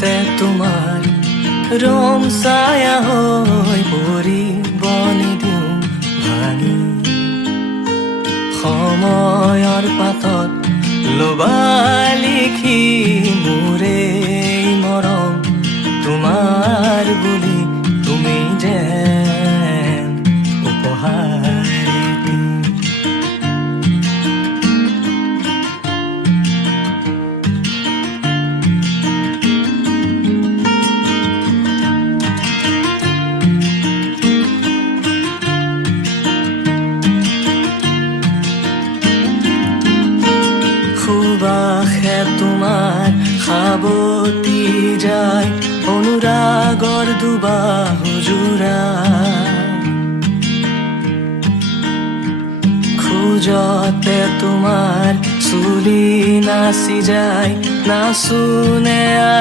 তে তোমাৰ ৰং ছায়া হৈ পৰিব নিদিওঁ ভাঙি সময়ৰ পাতত লবা লিখি মোৰে মৰম তোমাৰ বুলি তুমি যেন উপহাৰ দি সুবাসে তোমাৰ সাৱটি যায় অনুৰাগৰ দুবাহু জোৰা খোজতে তোমাৰ চুলি নাচি যায় নাচোনে আহি